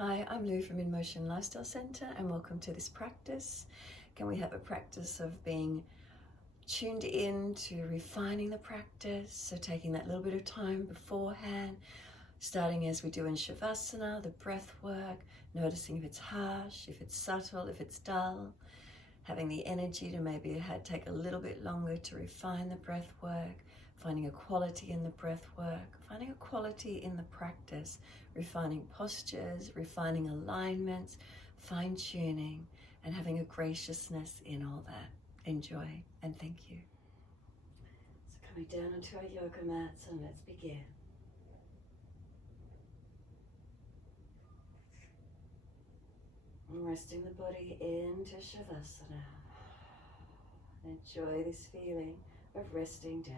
Hi, I'm Lou from In Motion Lifestyle Centre and welcome to this practice. Can we have a practice of being tuned in to refining the practice? So taking that little bit of time beforehand, starting as we do in Shavasana, the breath work, noticing if it's harsh, if it's subtle, if it's dull, having the energy to maybe take a little bit longer to refine the breath work, finding a quality in the breath work, finding a quality in the practice, refining postures, refining alignments, fine-tuning, and having a graciousness in all that. Enjoy and thank you. So coming down onto our yoga mats and let's begin. And resting the body into Shavasana. Enjoy this feeling of resting down.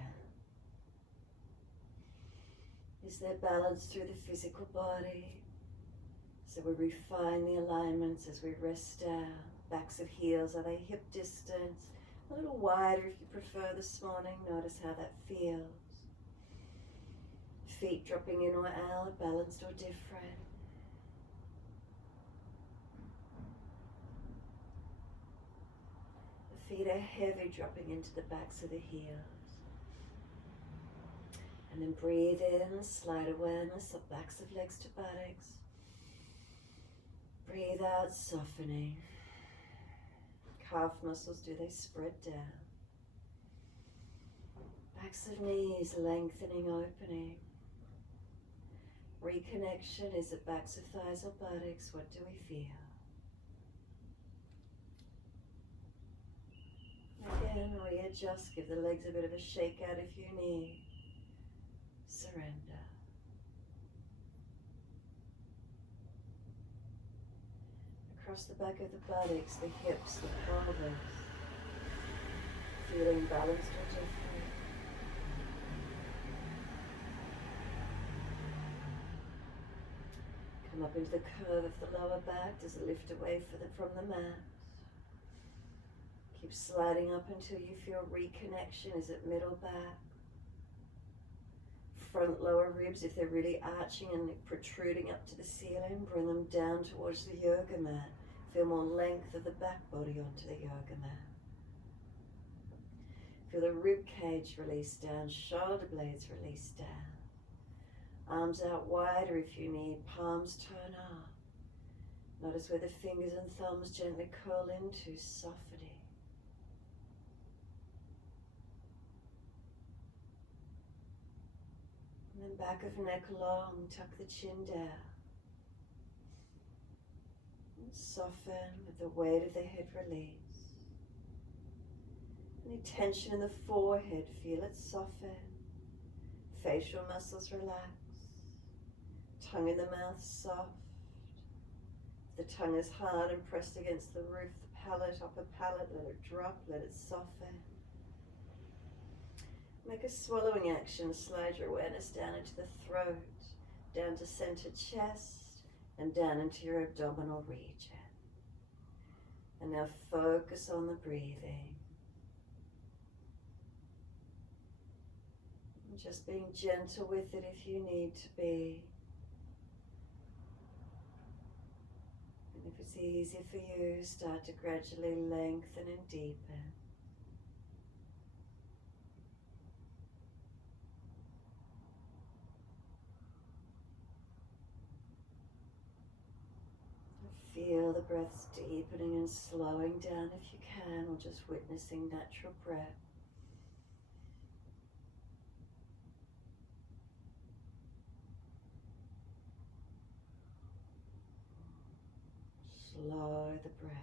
Is there balance through the physical body? So we refine the alignments as we rest down. Backs of heels, are they hip distance? A little wider if you prefer this morning. Notice how that feels. Feet dropping in or out, balanced or different. The feet are heavy, dropping into the backs of the heels. And then breathe in, slight awareness of backs of legs to buttocks. Breathe out, softening. Calf muscles, do they spread down? Backs of knees lengthening, opening. Reconnection, is it backs of thighs or buttocks? What do we feel? Again, readjust, give the legs a bit of a shake out if you need. Surrender. Across the back of the buttocks, the hips, the pelvis. Feeling balanced or different. Come up into the curve of the lower back. Does it lift away from the mat? Keep sliding up until you feel reconnection. Is it middle back? Front lower ribs, if they're really arching and protruding up to the ceiling, bring them down towards the yoga mat. Feel more length of the back body onto the yoga mat. Feel the rib cage release down, shoulder blades release down. Arms out wider if you need, palms turn up. Notice where the fingers and thumbs gently curl into, softening. And then back of neck long, tuck the chin down. And soften with the weight of the head release. Any tension in the forehead, feel it soften. Facial muscles relax. Tongue in the mouth soft. If the tongue is hard and pressed against the roof, the palate, upper palate, let it drop, let it soften. Make a swallowing action, slide your awareness down into the throat, down to center chest, and down into your abdominal region. And now focus on the breathing. And just being gentle with it if you need to be. And if it's easy for you, start to gradually lengthen and deepen. Feel the breaths deepening and slowing down if you can, or just witnessing natural breath. Slow the breaths.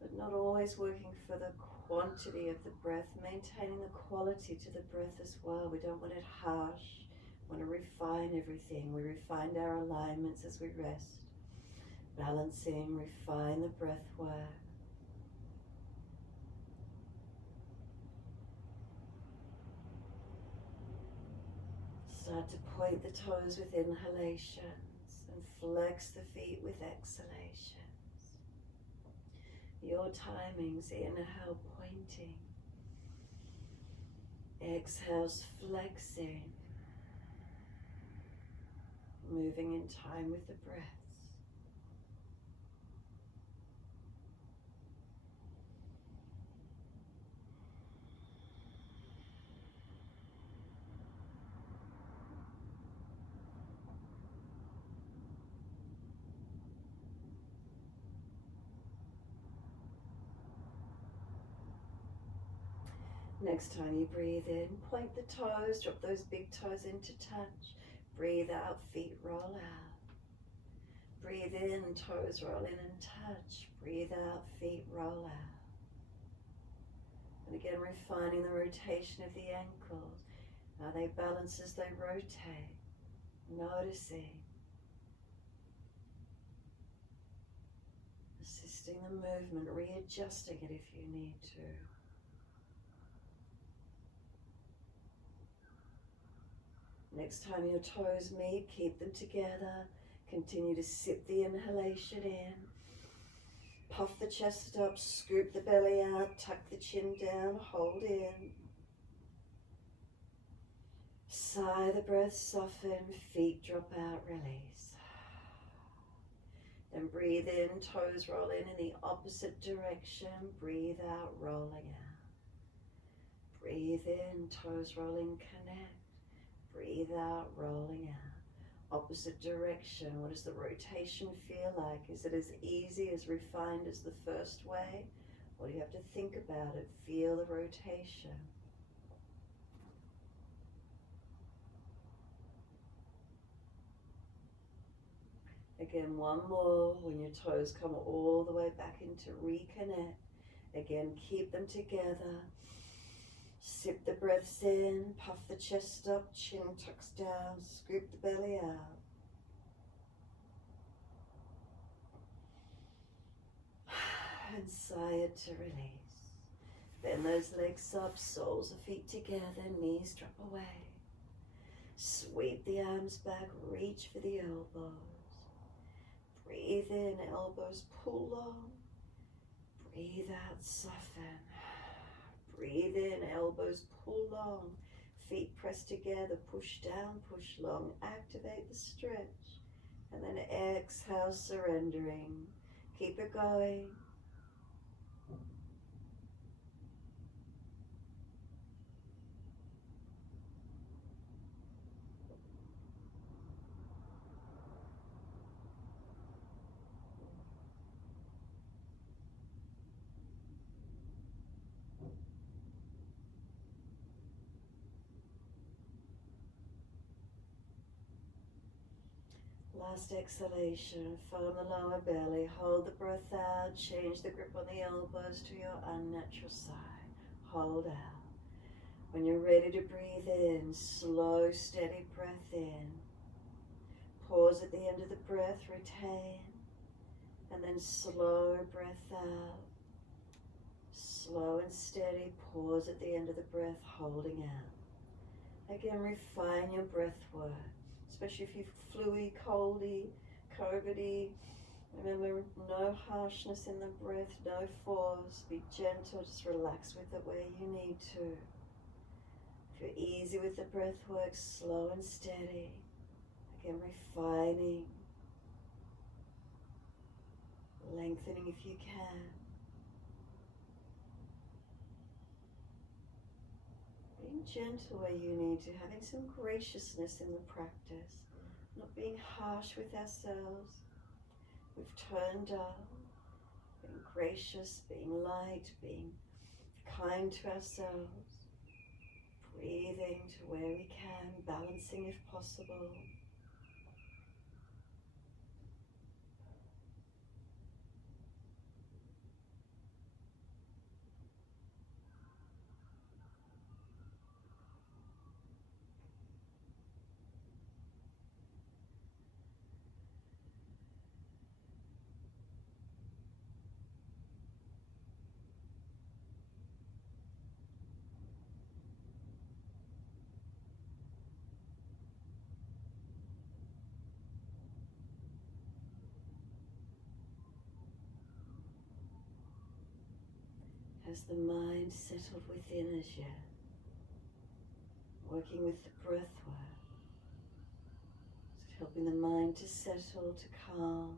But not always working for the quantity of the breath, maintaining the quality to the breath as well. We don't want it harsh. Want to refine everything. We refined our alignments as we rest. Balancing, refine the breath work. Start to point the toes with inhalations and flex the feet with exhalations. Your timings, inhale pointing. Exhales flexing. moving in time with the breaths. Next time you breathe in, point the toes, drop those big toes into touch. Breathe out, feet roll out. Breathe in, toes roll in and touch. Breathe out, feet roll out. And again, refining the rotation of the ankles. How they balance as they rotate. Noticing. Assisting the movement, readjusting it if you need to. Next time your toes meet, keep them together. Continue to sip the inhalation in. Puff the chest up, scoop the belly out, tuck the chin down, hold in. Sigh the breath, soften, feet drop out, release. Then breathe in, toes roll in the opposite direction. Breathe out, rolling out. Breathe in, toes rolling, connect. Breathe out, rolling out. Opposite direction. What does the rotation feel like? Is it as easy, as refined as the first way? Or do you have to think about it? Feel the rotation. Again, one more. When your toes come all the way back into reconnect. Again, keep them together. Sip the breaths in, puff the chest up, chin tucks down, scoop the belly out. And sigh it to release. Bend those legs up, soles of feet together, knees drop away. Sweep the arms back, reach for the elbows. Breathe in, elbows pull long. Breathe out, soften. Breathe in, elbows pull long, feet press together, push down, push long, activate the stretch, and then exhale, surrendering. Keep it going. Last exhalation, firm the lower belly, hold the breath out, change the grip on the elbows to your unnatural side, hold out. When you're ready to breathe in, slow, steady breath in. Pause at the end of the breath, retain, and then slow breath out. Slow and steady, pause at the end of the breath, holding out. Again, refine your breath work. Especially if you're fluey, coldy, covidy. Remember, no harshness in the breath, no force. Be gentle, just relax with it where you need to. If you're easy with the breath work, slow and steady. Again, refining. Lengthening if you can. Being gentle where you need to, having some graciousness in the practice, not being harsh with ourselves. We've turned up, being gracious, being light, being kind to ourselves, breathing to where we can, balancing if possible. Has the mind settled within as yet? Working with the breath work. Does it helping the mind to settle, to calm.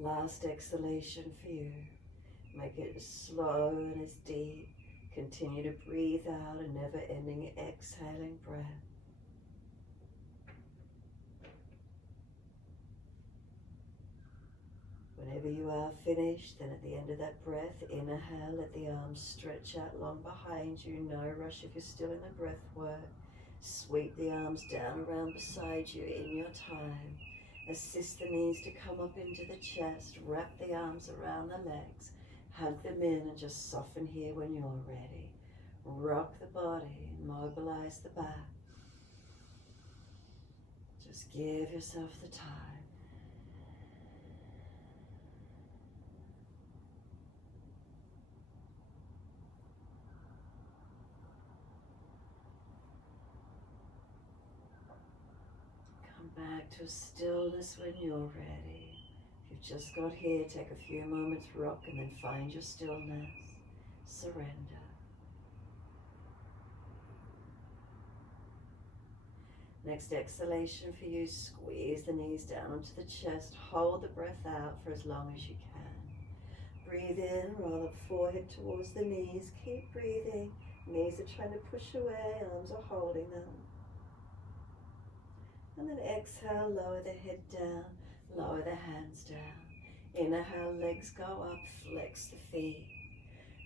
Last exhalation for you. Make it as slow and as deep. Continue to breathe out a never-ending exhaling breath. Whenever you are finished, then at the end of that breath, inhale, let the arms stretch out long behind you. No rush if you're still in the breath work. Sweep the arms down around beside you in your time. Assist the knees to come up into the chest. Wrap the arms around the legs. Hug them in and just soften here when you're ready. Rock the body, mobilize the back. Just give yourself the time. Come back to a stillness when you're ready. If you've just got here, take a few moments, rock, and then find your stillness. Surrender. Next exhalation for you, squeeze the knees down onto the chest. Hold the breath out for as long as you can. Breathe in, roll up forehead towards the knees. Keep breathing. Knees are trying to push away, arms are holding them. And then exhale, lower the head down, lower the hands down. Inhale, legs go up, flex the feet.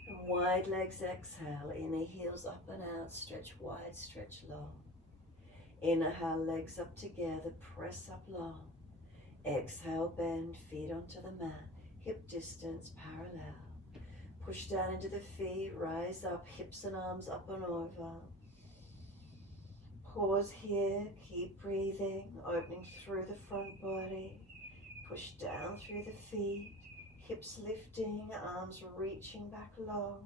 And wide legs, exhale, inner heels up and out, stretch wide, stretch long. Inhale, legs up together, press up long. Exhale, bend, feet onto the mat, hip distance parallel. Push down into the feet, rise up, hips and arms up and over. Pause here, keep breathing, opening through the front body. Push down through the feet, hips lifting, arms reaching back long.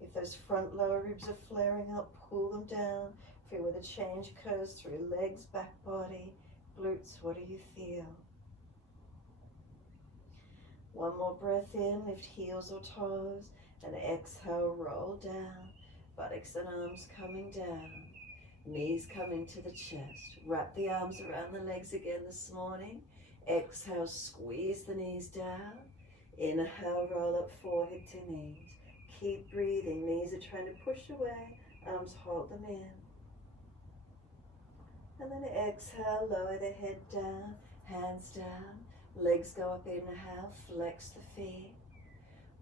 If those front lower ribs are flaring up, pull them down. Feel where the change occurs through legs, back body, glutes. What do you feel? One more breath in, lift heels or toes, and exhale, roll down. Buttocks and arms coming down. Knees come into the chest. Wrap the arms around the legs again this morning. Exhale, squeeze the knees down. Inhale, roll up forehead to knees. Keep breathing. Knees are trying to push away. Arms hold them in. And then exhale, lower the head down, hands down. Legs go up, inhale, flex the feet.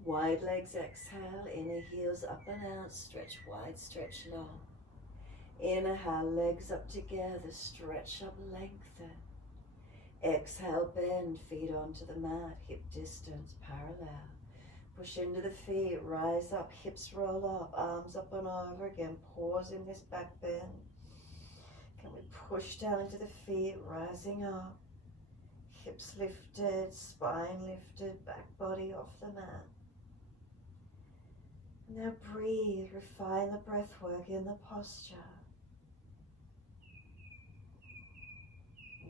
Wide legs, exhale, inner heels up and out, stretch wide, stretch long. Inhale, legs up together, stretch up, lengthen. Exhale, bend, feet onto the mat, hip distance parallel. Push into the feet, rise up, hips roll up, arms up and over again. Pause in this back bend. Can we push down into the feet, rising up. Hips lifted, spine lifted, back body off the mat. Now breathe, refine the breath work in the posture.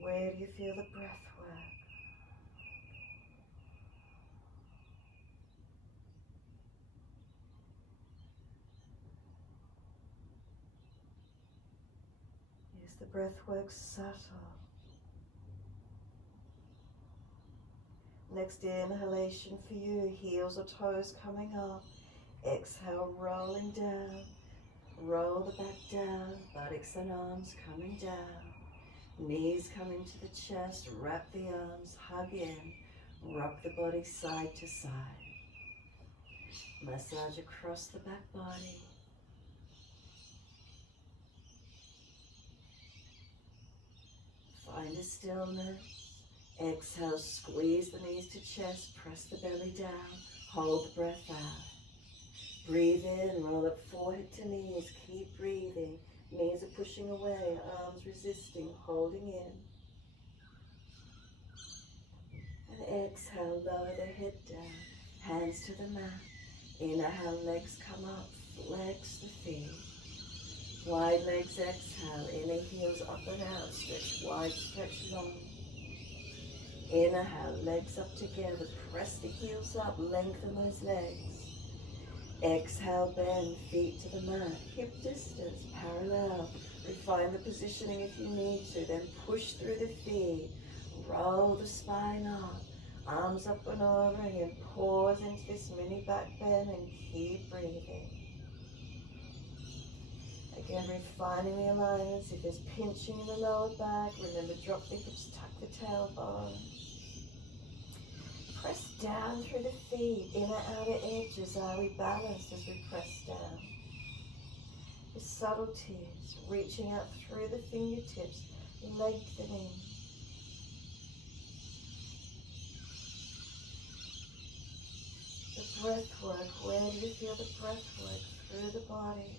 Where do you feel the breath work? Is the breath work subtle? Next inhalation for you, heels or toes coming up. Exhale, rolling down. Roll the back down, buttocks and arms coming down. Knees coming to the chest, wrap the arms, hug in. Rock the body side to side. Massage across the back body. Find a stillness. Exhale, squeeze the knees to chest, press the belly down, hold the breath out. Breathe in, roll up forehead to knees, keep breathing. Knees are pushing away, arms resisting, holding in. And exhale, lower the head down, hands to the mat. Inhale, legs come up, flex the feet. Wide legs, exhale, inner heels up and out, stretch wide, stretch long. Inhale, legs up together, press the heels up, lengthen those legs. Exhale, bend, feet to the mat, hip distance, parallel. Refine the positioning if you need to, then push through the feet. Roll the spine up, arms up and over, and you pause into this mini back bend and keep breathing. Again, refining the alignments. If there's pinching in the lower back, remember drop the hips, tuck the tailbone. Press down through the feet, inner outer edges. Are we balanced as we press down? The subtleties, reaching out through the fingertips, lengthening. The breath work, where do you feel the breath work through the body?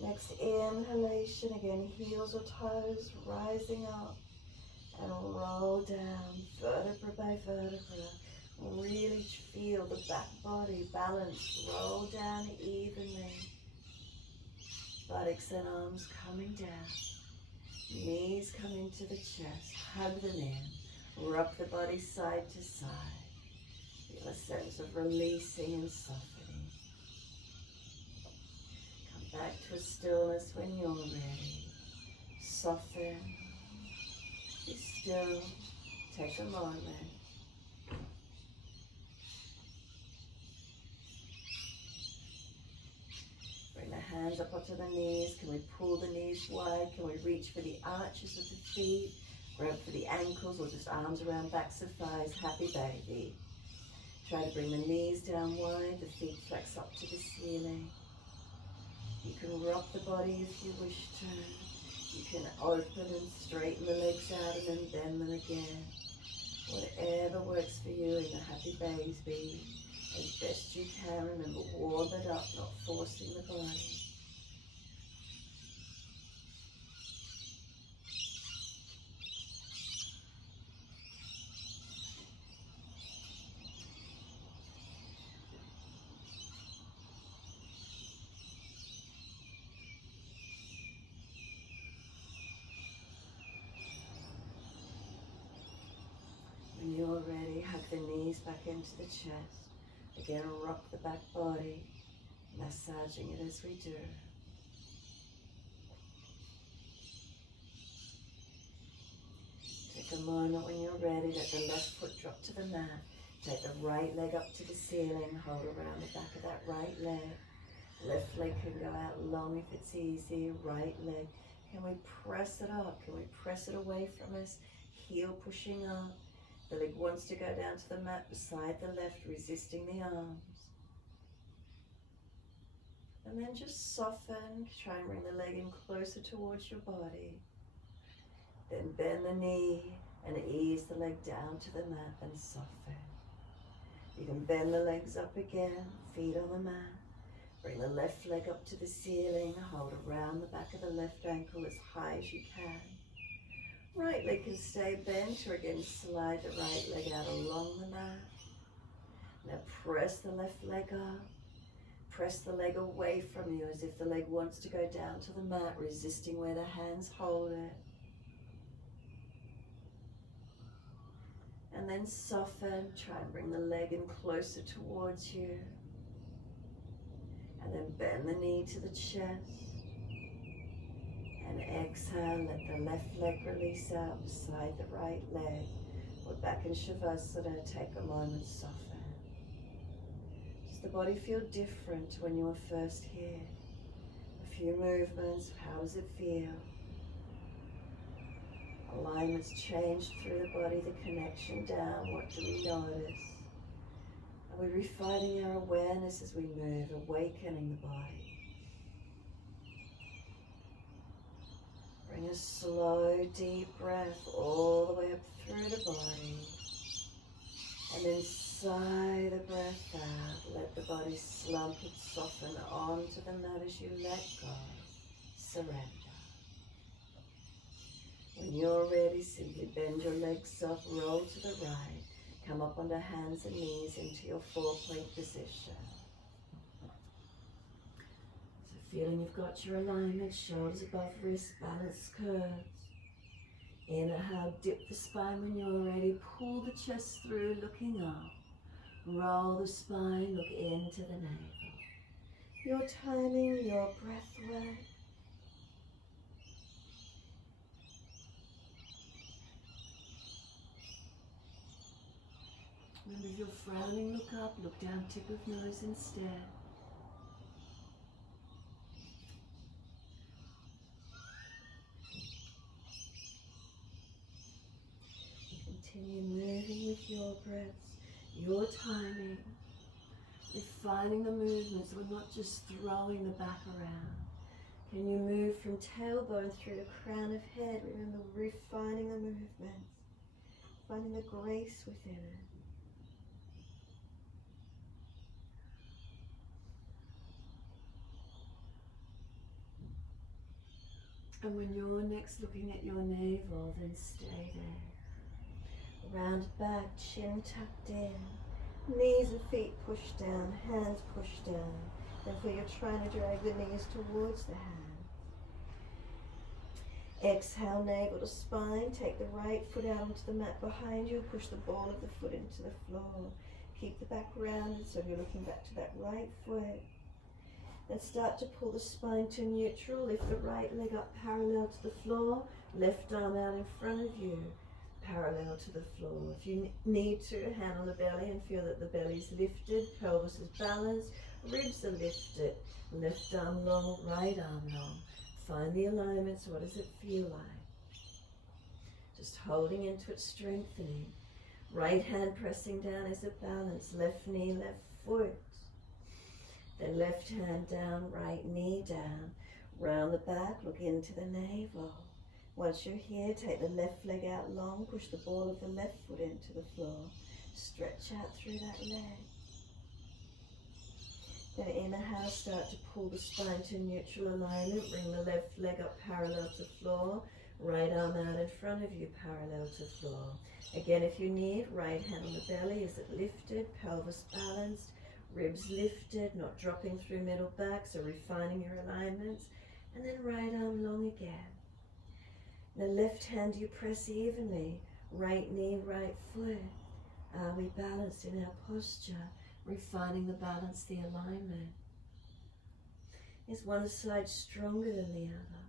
Next inhalation, again, heels or toes rising up and roll down, vertebra by vertebra. Really feel the back body balanced, roll down evenly. Buttocks and arms coming down, knees coming to the chest, hug them in, rock the body side to side. Feel a sense of releasing and softening. Back to a stillness when you're ready. Soften. Be still. Take a moment. Bring the hands up onto the knees. Can we pull the knees wide? Can we reach for the arches of the feet? Grab for the ankles or just arms around backs of thighs. Happy baby. Try to bring the knees down wide. The feet flex up to the ceiling. You can rock the body if you wish to. You can open and straighten the legs out and then bend them again. Whatever works for you in the happy baby. As best you can, remember, warm it up, not forcing the body. When you're ready, hug the knees back into the chest. Again, rock the back body, massaging it as we do. Take a moment when you're ready, let the left foot drop to the mat. Take the right leg up to the ceiling, hold around the back of that right leg. Left leg can go out long if it's easy, right leg. Can we press it up? Can we press it away from us? Heel pushing up. The leg wants to go down to the mat beside the left, resisting the arms. And then just soften, try and bring the leg in closer towards your body. Then bend the knee and ease the leg down to the mat and soften. You can bend the legs up again, feet on the mat. Bring the left leg up to the ceiling, hold around the back of the left ankle as high as you can. Right leg can stay bent, or again slide the right leg out along the mat. Now press the left leg up. Press the leg away from you as if the leg wants to go down to the mat, resisting where the hands hold it. And And then soften, try and bring the leg in closer towards you. And then bend the knee to the chest. And exhale, let the left leg release out beside the right leg. We're back in Shavasana, take a moment, soften. Does the body feel different when you were first here? A few movements, how does it feel? Alignments change through the body, the connection down, what do we notice? Are we refining our awareness as we move, awakening the body? Bring a slow, deep breath all the way up through the body. And then sigh the breath out. Let the body slump and soften onto the mat as you let go. Surrender. When you're ready, simply bend your legs up, roll to the right. Come up onto hands and knees into your four-point position. Feeling you've got your alignment, shoulders above wrists, balance curves. Inhale, dip the spine when you're ready. Pull the chest through, looking up. Roll the spine, look into the navel. Your timing, your breath work. Remember, if you're frowning, look up, look down, tip of nose instead. Continue moving with your breaths, your timing, refining the movements. We're not just throwing the back around. Can you move from tailbone through the crown of head? Remember, refining the movements, finding the grace within it. And when you're next looking at your navel, then stay there. Rounded back, chin tucked in, knees and feet pushed down, hands pushed down. Therefore you're trying to drag the knees towards the hands. Exhale, navel to spine. Take the right foot out onto the mat behind you. Push the ball of the foot into the floor. Keep the back rounded so you're looking back to that right foot. Then start to pull the spine to neutral. Lift the right leg up parallel to the floor. Left arm out in front of you, parallel to the floor. If you need to, hand on the belly and feel that the belly's lifted, pelvis is balanced, ribs are lifted. Left arm long, right arm long. Find the alignments. What does it feel like? Just holding into it, strengthening. Right hand pressing down as a balance. Left knee, left foot. Then left hand down, right knee down. Round the back, look into the navel. Once you're here, take the left leg out long. Push the ball of the left foot into the floor. Stretch out through that leg. Then inhale, start to pull the spine to neutral alignment. Bring the left leg up parallel to floor. Right arm out in front of you, parallel to floor. Again, if you need, right hand on the belly. Is it lifted? Pelvis balanced. Ribs lifted, not dropping through middle back, so refining your alignments. And then right arm long again. The left hand you press evenly. Right knee, right foot. Are we balanced in our posture? Refining the balance, the alignment. Is one side stronger than the other?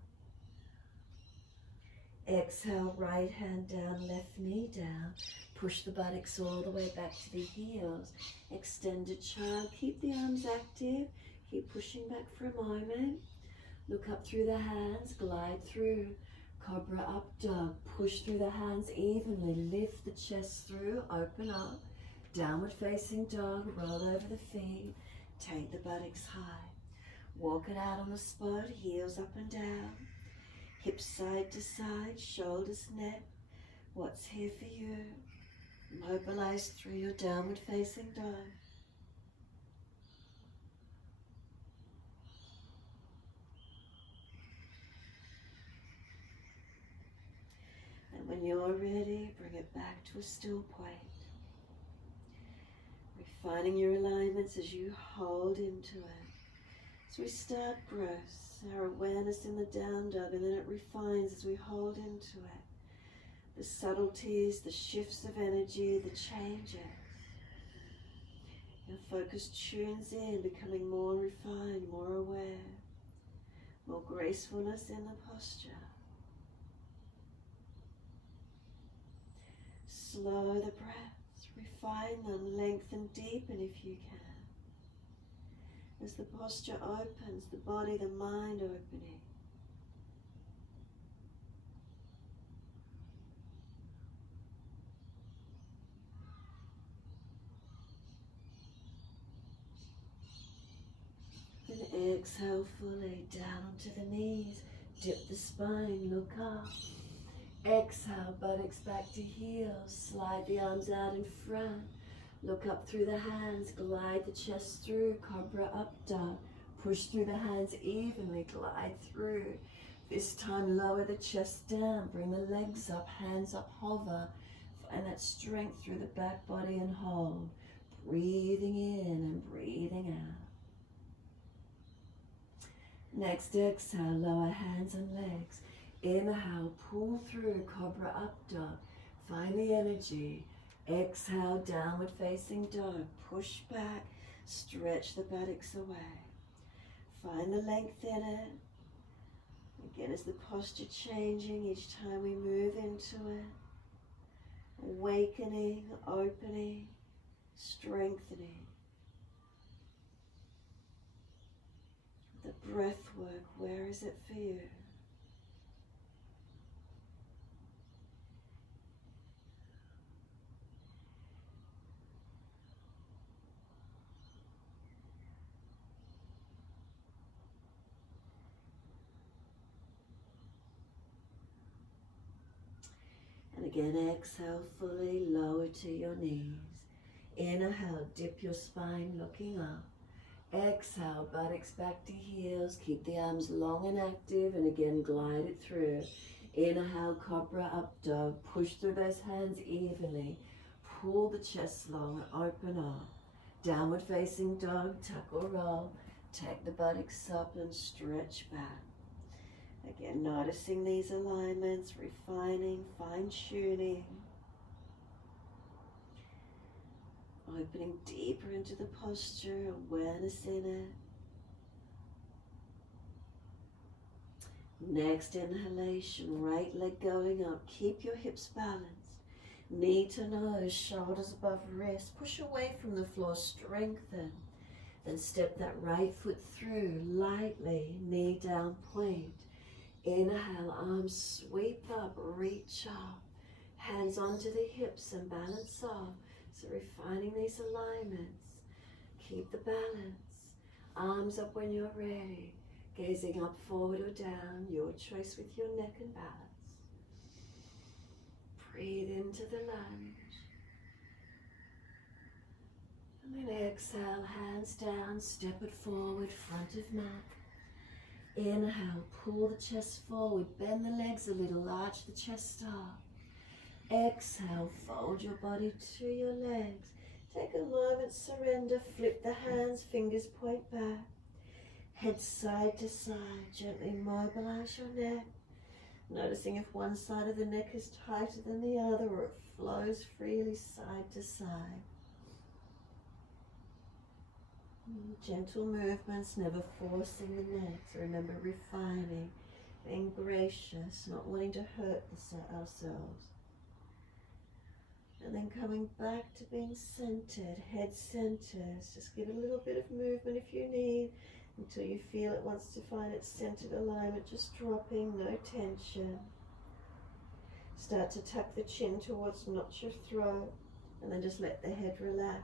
Exhale, right hand down, left knee down. Push the buttocks all the way back to the heels. Extended child. Keep the arms active. Keep pushing back for a moment. Look up through the hands. Glide through. Cobra up dog. Push through the hands evenly. Lift the chest through. Open up. Downward facing dog. Roll over the feet. Take the buttocks high. Walk it out on the spot. Heels up and down. Hips side to side. Shoulders neck. What's here for you? Mobilize through your downward facing dog. And when you're ready, bring it back to a still point. Refining your alignments as you hold into it. So we start gross, our awareness in the down dog, and then it refines as we hold into it. the subtleties, the shifts of energy, the changes. Your focus tunes in, becoming more refined, more aware, more gracefulness in the posture. Slow the breaths, refine them, lengthen, deepen if you can. As the posture opens, the body, the mind opening. Then exhale fully down onto the knees. Dip the spine, look up. Exhale, buttocks back to heels. Slide the arms out in front. Look up through the hands. Glide the chest through. Cobra up, dog. Push through the hands evenly. Glide through. This time lower the chest down. Bring the legs up, hands up, hover. Find that strength through the back body and hold. Breathing in and breathing out. Next exhale, lower hands and legs. Inhale, pull through, cobra up dog. Find the energy. Exhale, downward facing dog. Push back, stretch the buttocks away. Find the length in it. Again, as the posture changing each time we move into it. Awakening, opening, strengthening. The breath work, where is it for you? And again, exhale fully, lower to your knees. Inhale, dip your spine, looking up. Exhale, buttocks back to heels. Keep the arms long and active, and again, glide it through. Inhale, cobra up dog. Push through those hands evenly. Pull the chest long and open up. Downward facing dog, tuck or roll. Take the buttocks up and stretch back. Again, noticing these alignments, refining, fine-tuning. Opening deeper into the posture, awareness in it. Next inhalation, right leg going up. Keep your hips balanced. Knee to nose, shoulders above wrist. Push away from the floor, strengthen. Then step that right foot through lightly, knee down, point. Inhale, arms sweep up, reach up. Hands onto the hips and balance off. So refining these alignments. Keep the balance. Arms up when you're ready. Gazing up, forward or down. Your choice with your neck and balance. Breathe into the lunge. And then exhale, hands down, step it forward, front of mat. Inhale, pull the chest forward, bend the legs a little, arch the chest up. Exhale, fold your body to your legs. Take a moment, surrender, flip the hands, fingers point back. Head side to side, gently mobilize your neck. Noticing if one side of the neck is tighter than the other or it flows freely side to side. Gentle movements, never forcing the neck. So remember refining, being gracious, not wanting to hurt ourselves. And then coming back to being centered, head centers. Just give it a little bit of movement if you need, until you feel it wants to find its centered alignment, just dropping, no tension. Start to tuck the chin towards not your throat, and then just let the head relax.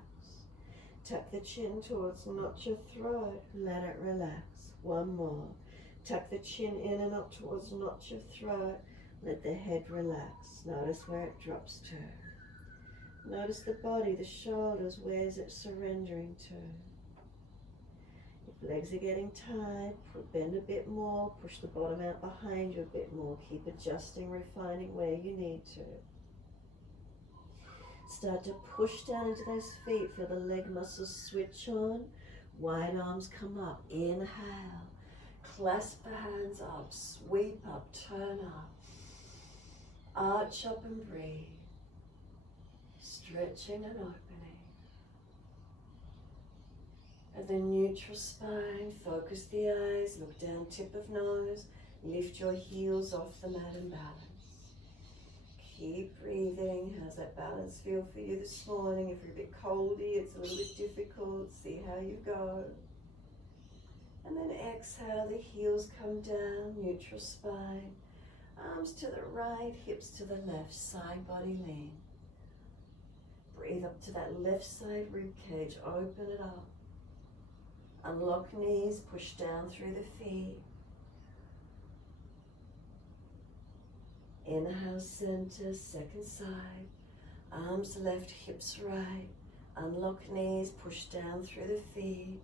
Tuck the chin towards not your throat, let it relax. One more. Tuck the chin in and up towards not your throat, let the head relax. Notice where it drops to. Notice the body, the shoulders, where is it surrendering to? If legs are getting tight, bend a bit more, push the bottom out behind you a bit more. Keep adjusting, refining where you need to. Start to push down into those feet, feel the leg muscles switch on. Wide arms come up, inhale. Clasp the hands up, sweep up, turn up. Arch up and breathe. Stretching and opening. At the neutral spine, focus the eyes, look down tip of nose, lift your heels off the mat and balance. Keep breathing. How's that balance feel for you this morning? If you're a bit coldy, it's a little bit difficult. See how you go. And then exhale, the heels come down, neutral spine. Arms to the right, hips to the left, side body lean. Breathe up to that left side rib cage, open it up. Unlock knees, push down through the feet. Inhale, center, second side. Arms left, hips right. Unlock knees, push down through the feet.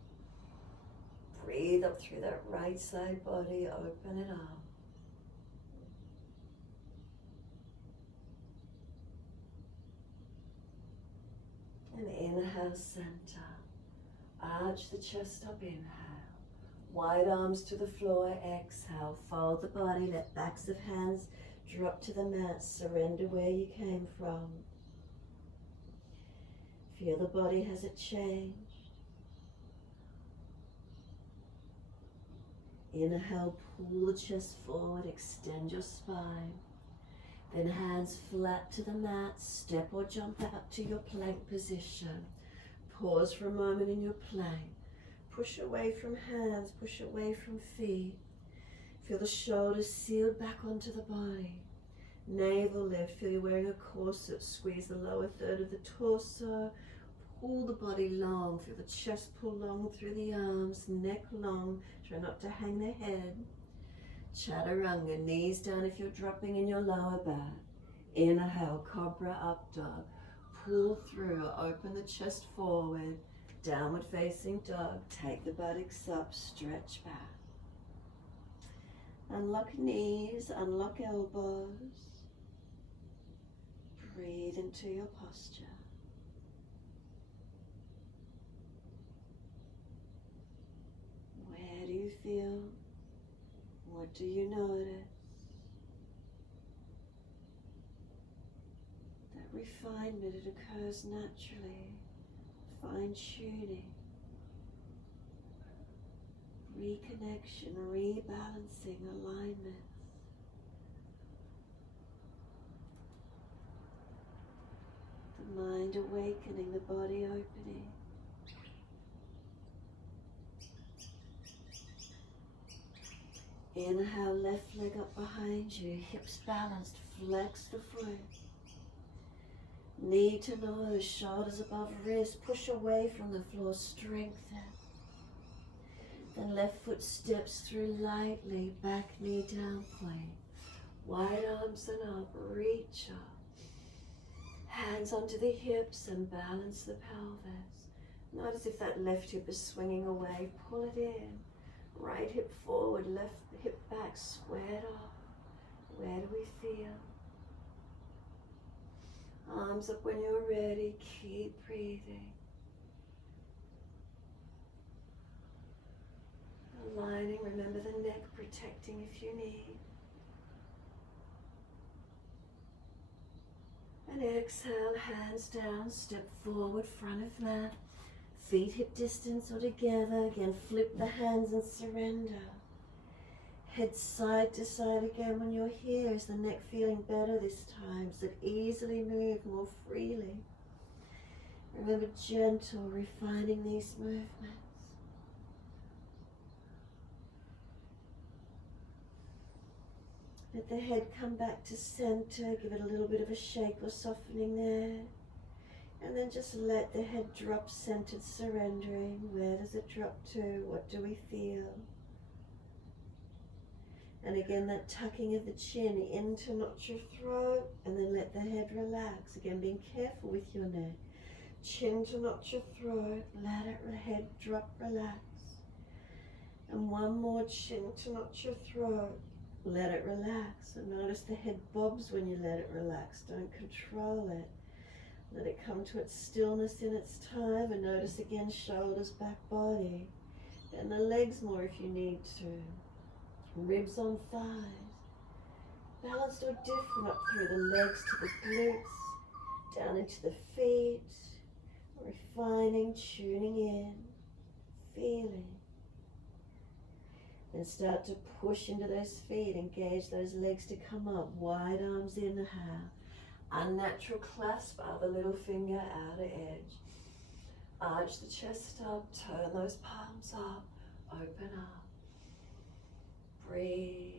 Breathe up through that right side body, open it up. And inhale, center. Arch the chest up, inhale. Wide arms to the floor, exhale. Fold the body, let backs of hands drop to the mat. Surrender where you came from. Feel the body, has it changed? Inhale, pull the chest forward, extend your spine. Then hands flat to the mat, step or jump out to your plank position. Pause for a moment in your plank. Push away from hands, push away from feet. Feel the shoulders sealed back onto the body. Navel lift, feel you're wearing a corset. Squeeze the lower third of the torso. Pull the body long, feel the chest pull long through the arms, neck long. Try not to hang the head. Chaturanga, knees down if you're dropping in your lower back. Inhale, cobra up dog. Pull through, open the chest forward. Downward facing dog. Take the buttocks up, stretch back. Unlock knees, unlock elbows. Breathe into your posture. Where do you feel? What do you notice? That refinement, it occurs naturally. Fine tuning. Reconnection, rebalancing, alignment. The mind awakening, the body opening. Inhale, left leg up behind you, hips balanced, flex the foot. Knee to nose, shoulders above wrist, push away from the floor, strengthen. Then left foot steps through lightly, back knee down point. Wide arms and up, reach up. Hands onto the hips and balance the pelvis. Notice if that left hip is swinging away, pull it in. Right hip forward, left hip back, squared off. Where do we feel? Arms up when you're ready, keep breathing. Aligning, remember the neck protecting if you need. And exhale, hands down, step forward, front of mat. Feet hip distance or together. Again, flip the hands and surrender. Head side to side again when you're here. Is the neck feeling better this time? So easily move more freely. Remember, gentle, refining these movements. Let the head come back to center. Give it a little bit of a shake or softening there. And then just let the head drop, centered, surrendering. Where does it drop to? What do we feel? And again, that tucking of the chin in to notch your throat, and then let the head relax. Again, being careful with your neck. Chin to notch your throat, let it head drop, relax. And one more, chin to notch your throat, let it relax. And notice the head bobs when you let it relax. Don't control it. Let it come to its stillness in its time, and notice again, shoulders, back, body. Bend the legs more if you need to. Ribs on thighs. balanced or different, up through the legs to the glutes, down into the feet, refining, tuning in, feeling. Then start to push into those feet, engage those legs to come up, wide arms inhale, unnatural clasp, other little finger, outer edge. Arch the chest up, turn those palms up, open up, breathe.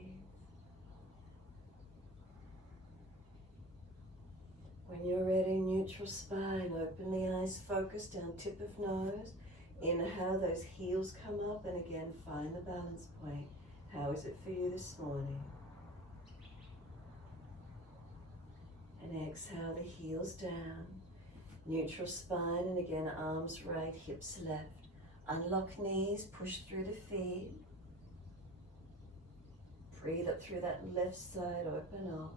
When you're ready, neutral spine, open the eyes, focus down tip of nose. Inhale, those heels come up, and again, find the balance point. How is it for you this morning? And exhale, the heels down. Neutral spine, and again, arms right, hips left. Unlock knees, push through the feet. Breathe up through that left side, open up.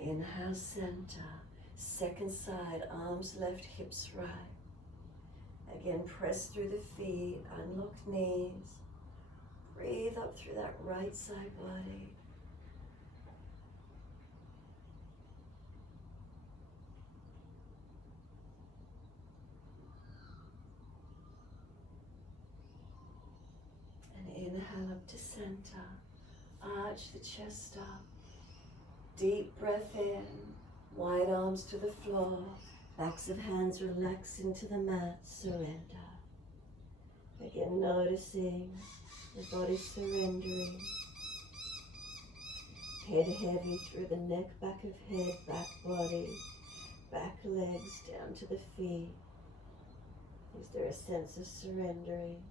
Inhale, center. Second side, arms left, hips right. Again, press through the feet, unlock knees. Breathe up through that right side body. And inhale up to center. Arch the chest up. Deep breath in, wide arms to the floor, backs of hands relax into the mat, surrender. Again, noticing the body surrendering. Head heavy through the neck, back of head, back body, back legs down to the feet. Is there a sense of surrendering?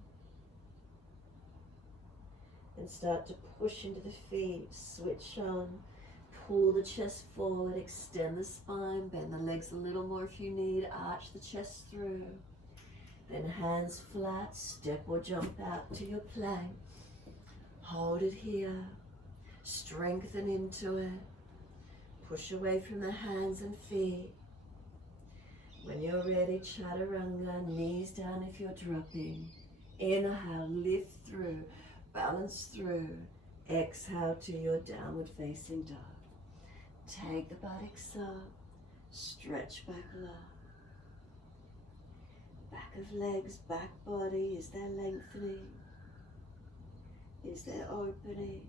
And start to push into the feet, switch on. Pull the chest forward, extend the spine, bend the legs a little more if you need, arch the chest through. Then hands flat, step or jump out to your plank. Hold it here, strengthen into it. Push away from the hands and feet. When you're ready, chaturanga, knees down if you're dropping. Inhale, lift through, balance through. Exhale to your downward facing dog. Take the buttocks up, stretch back low. Back of legs, back body, is there lengthening? Is there opening?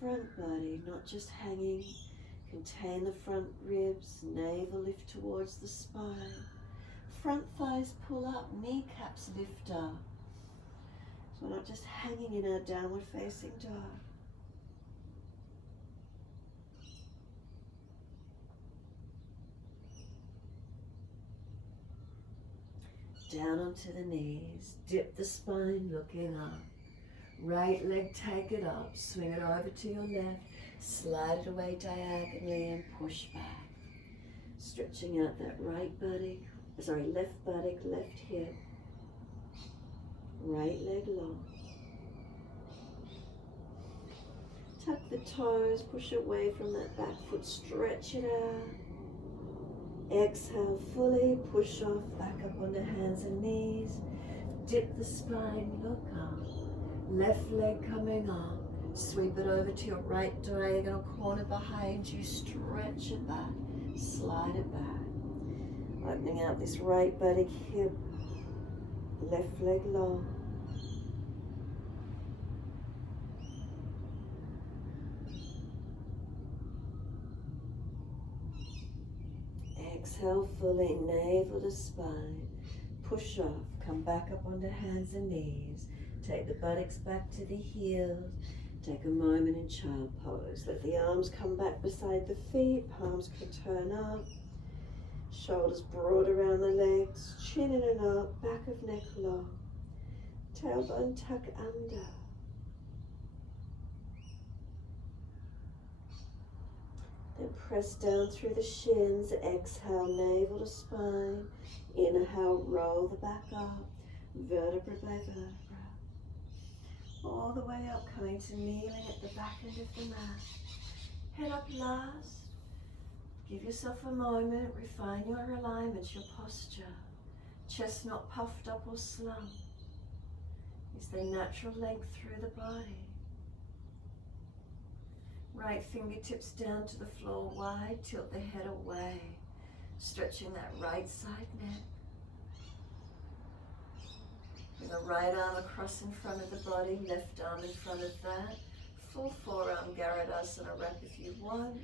Front body, not just hanging. Contain the front ribs, navel lift towards the spine. Front thighs pull up, kneecaps lift up. So we're not just hanging in our downward facing dog. Down onto the knees, dip the spine looking up. Right leg, take it up, swing it over to your left, slide it away diagonally and push back. Stretching out that left buttock, left hip. Right leg long. Tuck the toes, push away from that back foot, stretch it out. Exhale fully, push off, back up onto hands and knees. Dip the spine, look up. Left leg coming up. Sweep it over to your right diagonal corner behind you, stretch it back, slide it back. Opening out this right buttock, hip, left leg long. Exhale fully, navel to spine. Push off, come back up onto hands and knees. Take the buttocks back to the heels. Take a moment in child pose. Let the arms come back beside the feet. Palms can turn up. Shoulders broad around the legs. Chin in and up. Back of neck long. Tailbone tuck under. Then press down through the shins. Exhale, navel to spine. Inhale, roll the back up. Vertebra by vertebra. All the way up, coming to kneeling at the back end of the mat. Head up last. Give yourself a moment, refine your alignment, your posture. Chest not puffed up or slumped. Is there natural length through the body? Right fingertips down to the floor wide, tilt the head away. Stretching that right side neck. Bring the right arm across in front of the body, left arm in front of that. Full forearm Garudasana wrap if you want.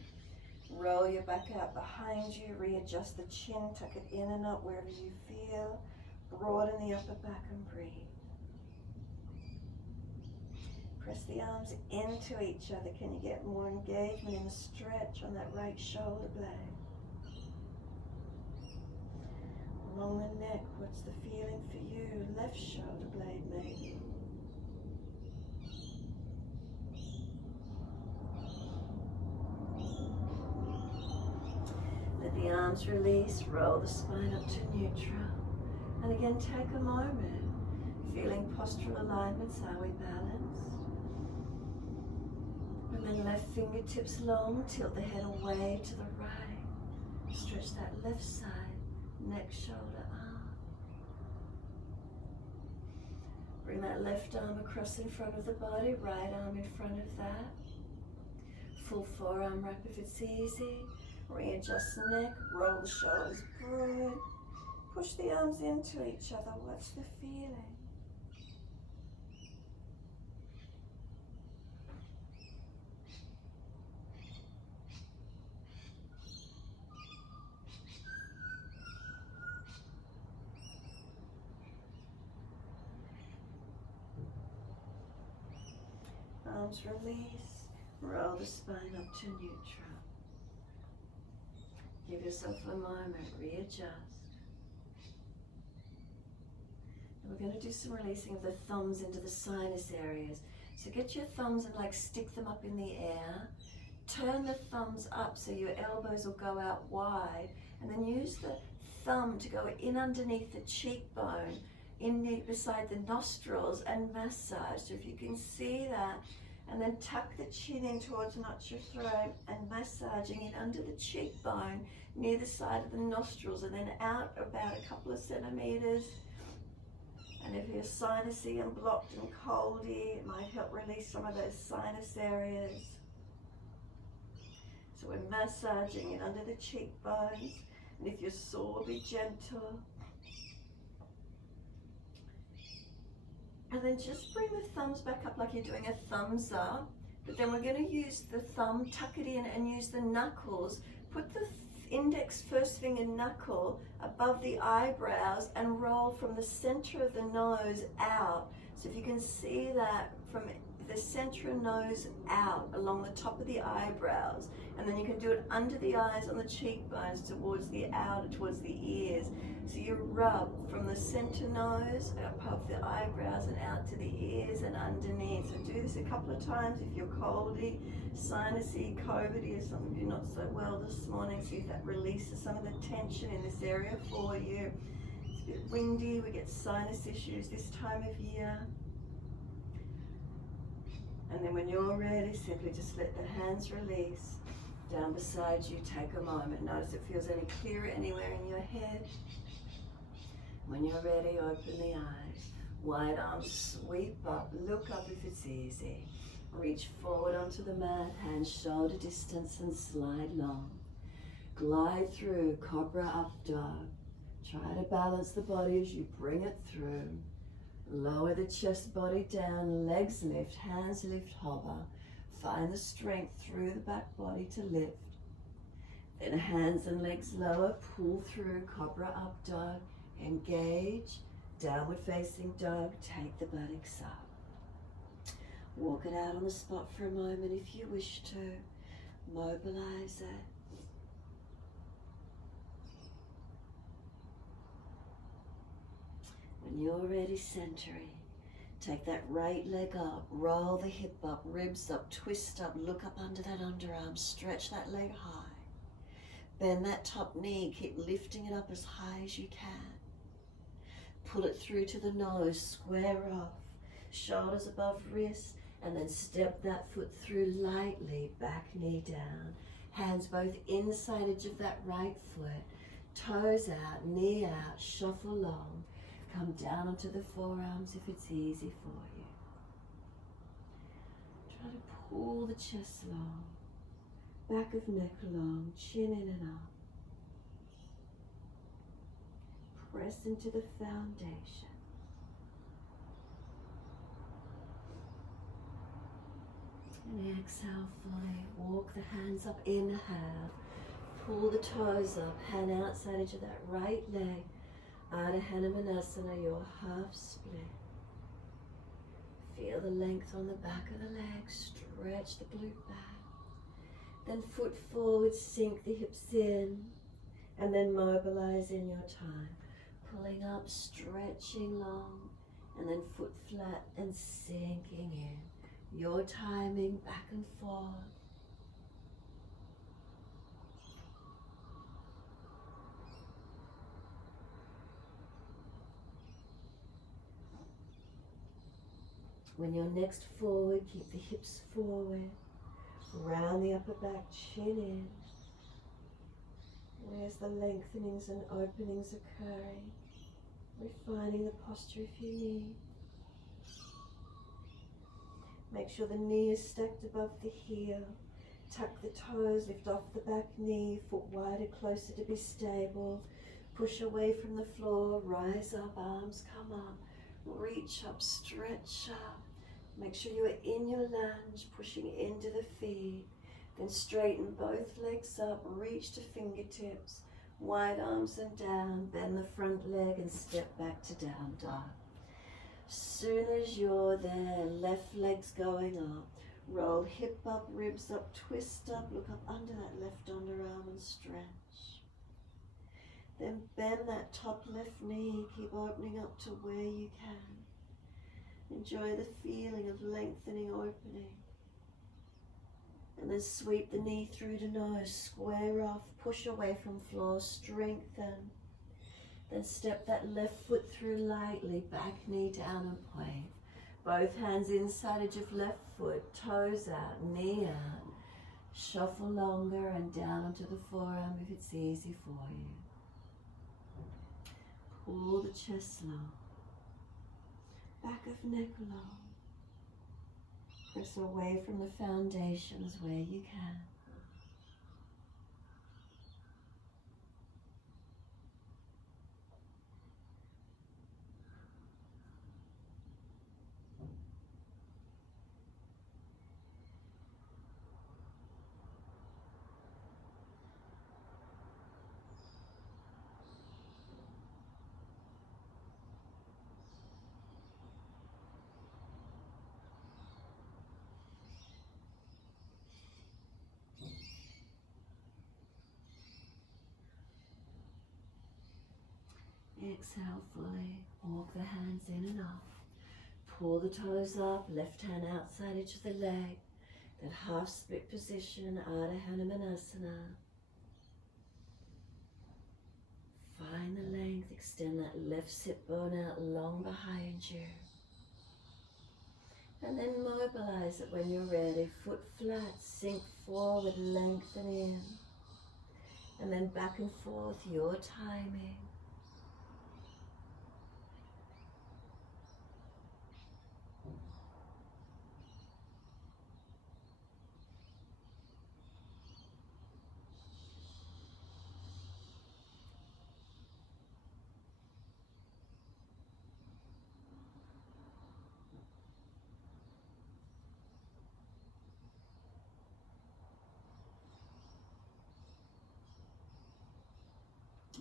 Roll your back out behind you, readjust the chin, tuck it in and up wherever you feel. Broaden the upper back and breathe. Press the arms into each other. Can you get more engagement in the stretch on that right shoulder blade? Along the neck, what's the feeling for you? Left shoulder blade maybe. Let the arms release, roll the spine up to neutral. And again, take a moment. Feeling postural alignments, are we balanced? And then left fingertips long, tilt the head away to the right. Stretch that left side, neck, shoulder, arm. Bring that left arm across in front of the body, right arm in front of that. Full forearm wrap if it's easy. Readjust the neck, roll the shoulders, good. Push the arms into each other, what's the feeling? Arms release, roll the spine up to neutral. Give yourself a moment, readjust. And we're going to do some releasing of the thumbs into the sinus areas. So get your thumbs and like stick them up in the air. Turn the thumbs up so your elbows will go out wide. And then use the thumb to go in underneath the cheekbone, beside the nostrils and massage. So if you can see that, and then tuck the chin in towards not your throat and massaging it under the cheekbone near the side of the nostrils and then out about a couple of centimeters. And if you're sinusy and blocked and coldy, it might help release some of those sinus areas. So we're massaging it under the cheekbones. And if you're sore, be gentle. And then just bring the thumbs back up like you're doing a thumbs up. But then we're going to use the thumb, tuck it in and use the knuckles. Put the index first finger knuckle above the eyebrows and roll from the center of the nose out. So if you can see that from the center of nose out along the top of the eyebrows. And then you can do it under the eyes, on the cheekbones, towards the outer, towards the ears. So you rub from the center nose, above the eyebrows and out to the ears and underneath. So do this a couple of times if you're coldy, sinusy, COVIDy, or some of you not so well this morning. See if that releases some of the tension in this area for you. It's a bit windy, we get sinus issues this time of year. And then when you're ready, simply just let the hands release. Down beside you, take a moment. Notice if it feels any clearer anywhere in your head. When you're ready, open the eyes. Wide arms sweep up, look up if it's easy. Reach forward onto the mat, hands shoulder distance and slide long. Glide through, cobra up dog. Try to balance the body as you bring it through. Lower the chest body down, legs lift, hands lift, hover. Find the strength through the back body to lift. Then hands and legs lower, pull through, cobra up dog. Engage, downward facing dog, take the buttocks up. Walk it out on the spot for a moment if you wish to. Mobilize it. When you're ready, centering. Take that right leg up, roll the hip up, ribs up, twist up, look up under that underarm, stretch that leg high. Bend that top knee, keep lifting it up as high as you can. Pull it through to the nose, square off, shoulders above wrists, and then step that foot through lightly, back knee down. Hands both inside edge of that right foot. Toes out, knee out, shuffle long. Come down onto the forearms if it's easy for you. Try to pull the chest long. Back of neck long, chin in and up. Press into the foundation. And exhale fully. Walk the hands up, inhale. Pull the toes up, hand outside edge of that right leg. Ardha Hanumanasana, your half split. Feel the length on the back of the leg, stretch the glute back. Then foot forward, sink the hips in, and then mobilize in your time. Pulling up, stretching long, and then foot flat and sinking in. Your timing, back and forth. When you're next forward, keep the hips forward. Round the upper back, chin in. Where's the lengthenings and openings occurring? Refining the posture if you need. Make sure the knee is stacked above the heel. Tuck the toes, lift off the back knee, foot wider, closer to be stable. Push away from the floor, rise up, arms come up. Reach up, stretch up. Make sure you are in your lunge, pushing into the feet. Then straighten both legs up, reach to fingertips, wide arms and down, bend the front leg and step back to down dog. Soon as you're there, left leg's going up. Roll hip up, ribs up, twist up, look up under that left underarm and stretch. Then bend that top left knee, keep opening up to where you can. Enjoy the feeling of lengthening, opening. And then sweep the knee through to nose, square off, push away from floor, strengthen. Then step that left foot through lightly, back knee down and wave. Both hands inside edge of left foot, toes out, knee out. Shuffle longer and down onto the forearm if it's easy for you. Pull the chest long. Back of neck long. Press away from the foundations where you can. Exhale fully, walk the hands in and off. Pull the toes up, left hand outside edge of the leg. That half split position, Ardha Hanumanasana. Find the length, extend that left sit bone out long behind you. And then mobilize it when you're ready. Foot flat, sink forward, lengthen in. And then back and forth, your timing.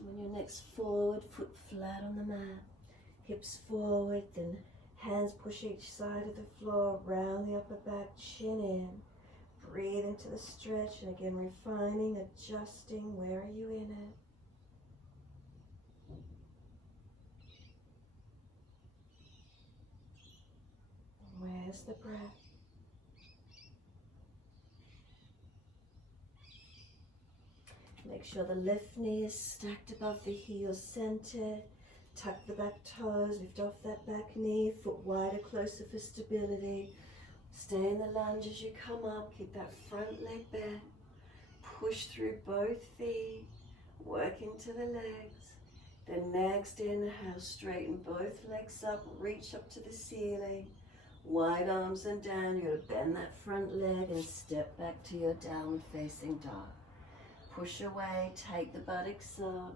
When you're next forward, foot flat on the mat, hips forward, then hands push each side of the floor, round the upper back, chin in. Breathe into the stretch, and again refining, adjusting, where are you in it? Where's the breath? Make sure the left knee is stacked above the heel, centered. Tuck the back toes, lift off that back knee, foot wider, closer for stability. Stay in the lunge as you come up, keep that front leg bent. push through both feet, work into the legs. Then next inhale, straighten both legs up, reach up to the ceiling. Wide arms and down, you're going to bend that front leg and step back to your downward facing dog. Push away, take the buttocks up.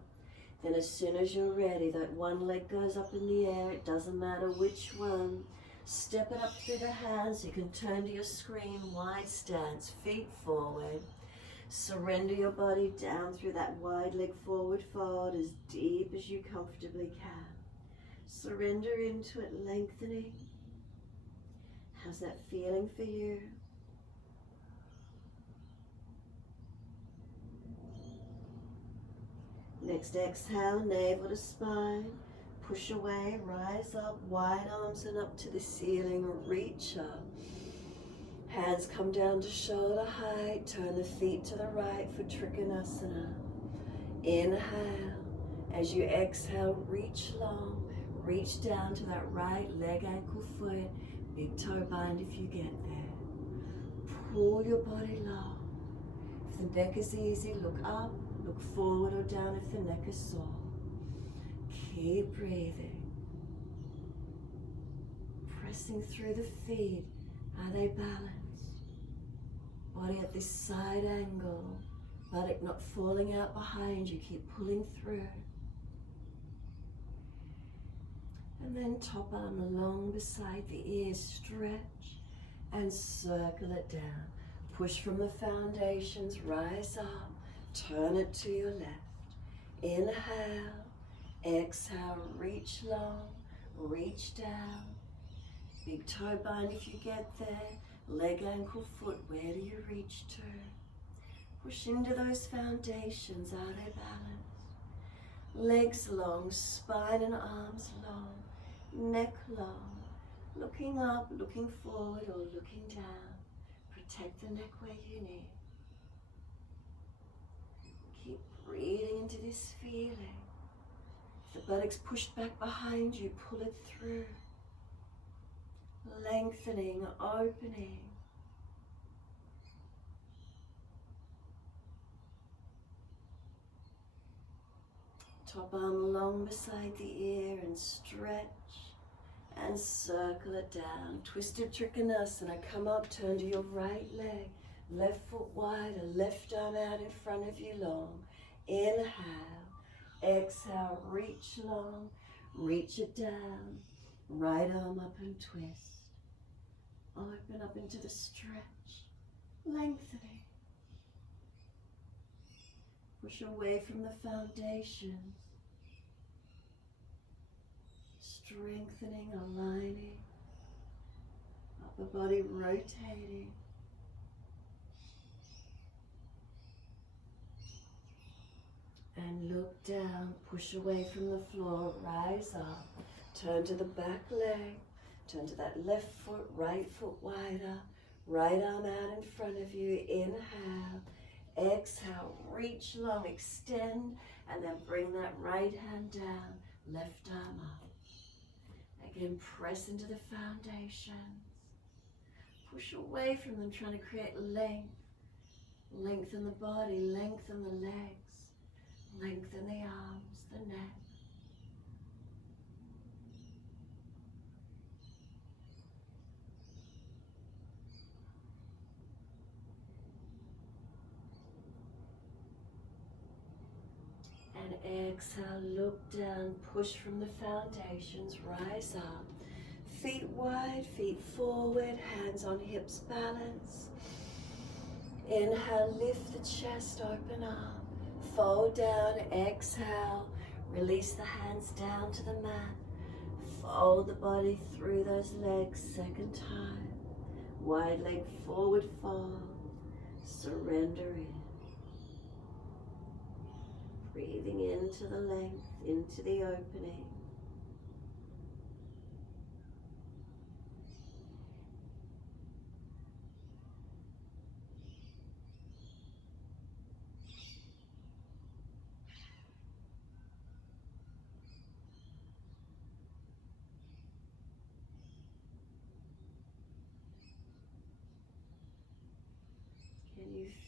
Then as soon as you're ready, that one leg goes up in the air, it doesn't matter which one. Step it up through the hands, you can turn to your screen, wide stance, feet forward. Surrender your body down through that wide leg forward fold as deep as you comfortably can. Surrender into it, lengthening. How's that feeling for you? Next exhale, navel to spine. Push away, rise up, wide arms and up to the ceiling, reach up. Hands come down to shoulder height, turn the feet to the right for Trikonasana. Inhale, as you exhale, reach long, reach down to that right leg, ankle, foot, big toe bind if you get there. Pull your body long. If the neck is easy, look up, look forward or down if the neck is sore. Keep breathing. Pressing through the feet. Are they balanced? Body at this side angle. Buttock not falling out behind you. Keep pulling through. And then top arm along beside the ear. Stretch and circle it down. Push from the foundations. Rise up. Turn it to your left. Inhale. Exhale, reach long, reach down. Big toe bind if you get there. Leg, ankle, foot, where do you reach to? Push into those foundations, are they balanced? Legs long, spine and arms long, neck long. Looking up, looking forward or looking down. Protect the neck where you need. Keep breathing into this feeling. If the buttocks pushed back behind you, pull it through. Lengthening, opening. Top arm along beside the ear and stretch and circle it down. Twisted Trikonasana. Come up, turn to your right leg. Left foot wider, left arm out in front of you long. Inhale. Exhale, reach long, reach it down, right arm up and twist. Open up into the stretch, lengthening. Push away from the foundations, strengthening, aligning, upper body rotating. And look down, push away from the floor, rise up, turn to the back leg, turn to that left foot, right foot wider, right arm out in front of you, inhale, exhale, reach long, extend, and then bring that right hand down, left arm up. Again, press into the foundations, push away from them, trying to create length, lengthen the body, lengthen the legs. Lengthen the arms, the neck. And exhale, look down, push from the foundations, rise up. Feet wide, feet forward, hands on hips, balance. Inhale, lift the chest, open up. Fold down, exhale, release the hands down to the mat. Fold the body through those legs, second time. Wide leg forward fold, surrender in. Breathing into the length, into the opening.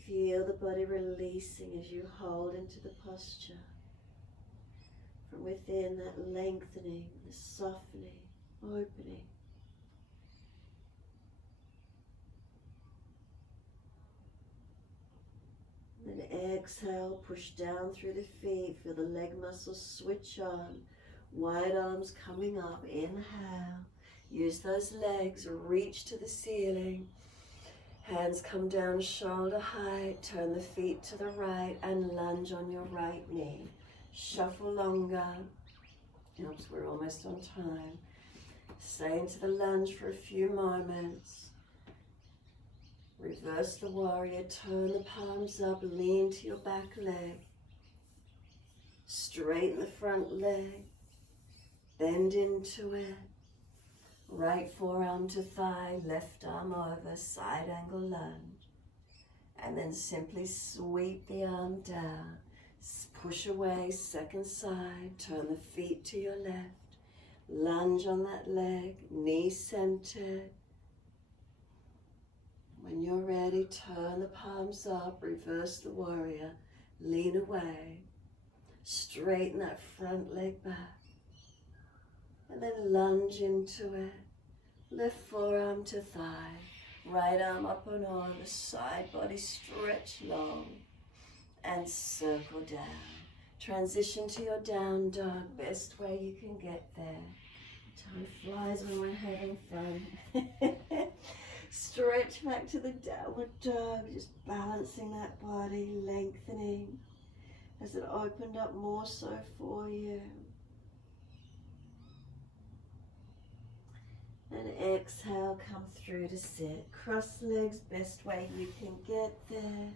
Feel Feel the body releasing as you hold into the posture. From within, that lengthening, the softening, opening. Then exhale, push down through the feet. Feel the leg muscles switch on. Wide arms coming up. Inhale. Use those legs. Reach to the ceiling. Hands come down shoulder height. Turn the feet to the right and lunge on your right knee. Shuffle longer. Helps, we're almost on time. Stay into the lunge for a few moments. Reverse the warrior, turn the palms up, lean to your back leg. Straighten the front leg, bend into it. Right forearm to thigh, left arm over, side angle lunge. And then simply sweep the arm down. Push away, second side, turn the feet to your left. Lunge on that leg, knee centered. When you're ready, turn the palms up, reverse the warrior, lean away, straighten that front leg back, and then lunge into it. Lift forearm to thigh, right arm up and over, side body stretch long, and circle down. Transition to your down dog, best way you can get there. Time flies when we're having fun. Stretch back to the downward dog, just balancing that body, lengthening as it opened up more so for you. And exhale, come through to sit. Cross legs, best way you can get there.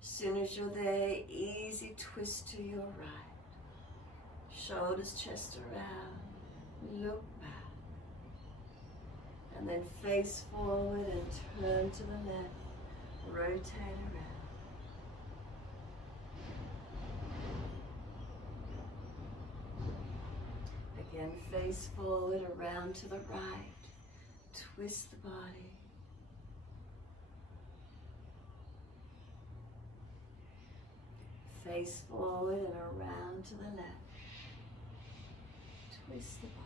As soon as you're there, easy twist to your right. Shoulders, chest around, look back. And then face forward and turn to the left, rotate around. Again, face forward, around to the right, twist the body. Face forward and around to the left, twist the body.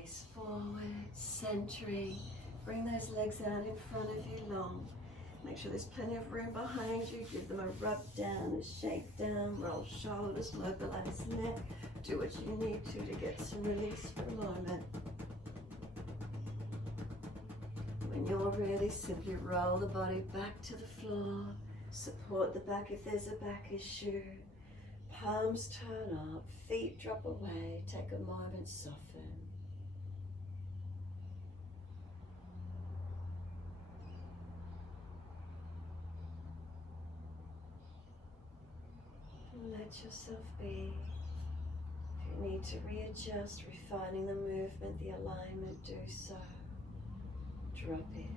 Face forward, centering. Bring those legs out in front of you long. Make sure there's plenty of room behind you. Give them a rub down, a shake down, roll shoulders, mobilize neck. Do what you need to get some release for a moment. When you're ready, simply roll the body back to the floor. Support the back if there's a back issue. Palms turn up, feet drop away. Take a moment, soften. Let yourself be. If you need to readjust, refining the movement, the alignment, do so. Drop in.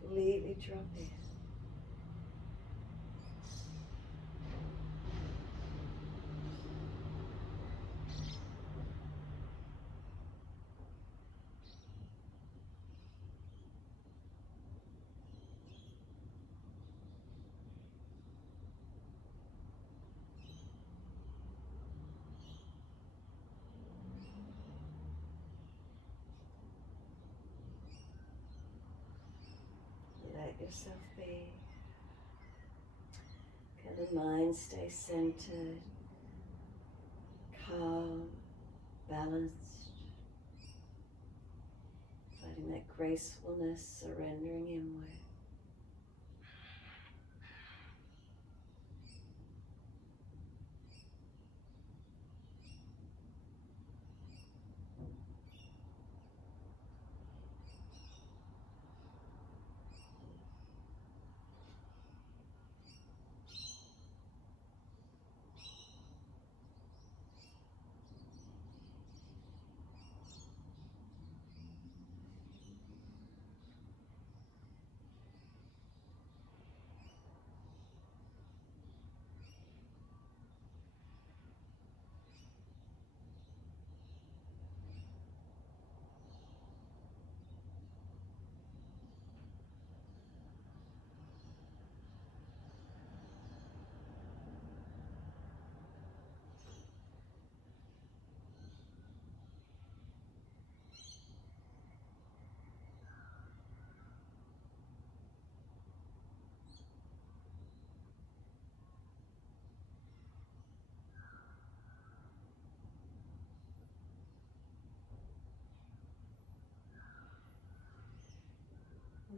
Completely drop in. Let yourself be. Can the mind stay centered, calm, balanced, finding that gracefulness, surrendering inward.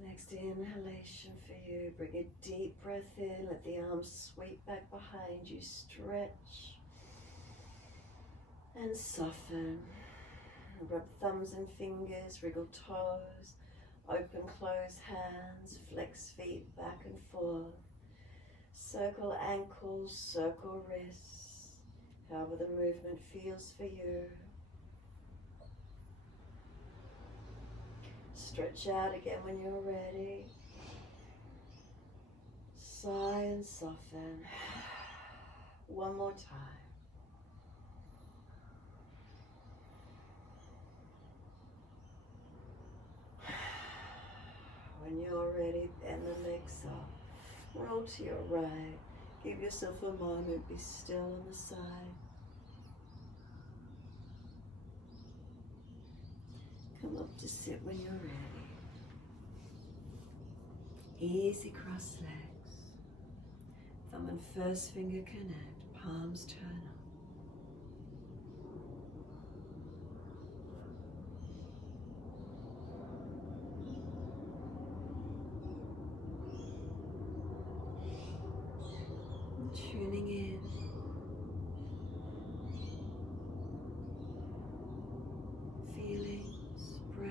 Next inhalation for you, bring a deep breath in, let the arms sweep back behind you, stretch and soften. Rub thumbs and fingers, wriggle toes, open, close hands, flex feet back and forth. Circle ankles, circle wrists, however the movement feels for you. Stretch out again when you're ready. Sigh and soften. One more time. When you're ready, bend the legs up. Roll to your right. Give yourself a moment. Be still on the side. Come up to sit when you're ready. Easy cross legs. Thumb and first finger connect. Palms turn up. Tuning in. Feelings, breath,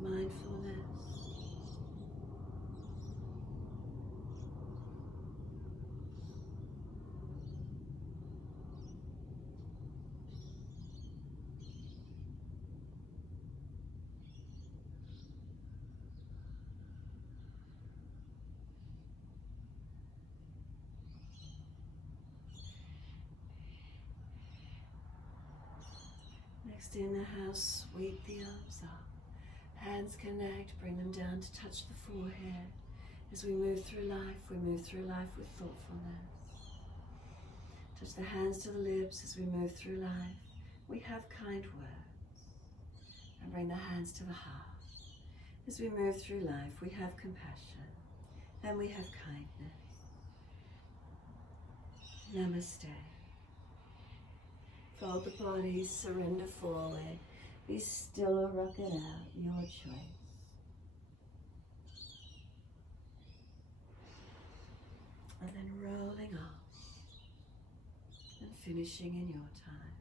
mindfulness. Next inhale, sweep the arms up. Hands connect, bring them down to touch the forehead. As we move through life with thoughtfulness. Touch the hands to the lips as we move through life. We have kind words. And bring the hands to the heart. As we move through life, we have compassion and we have kindness. Namaste. Fold the body, surrender forward. Be still or rock it out, your choice. And then rolling off and finishing in your time.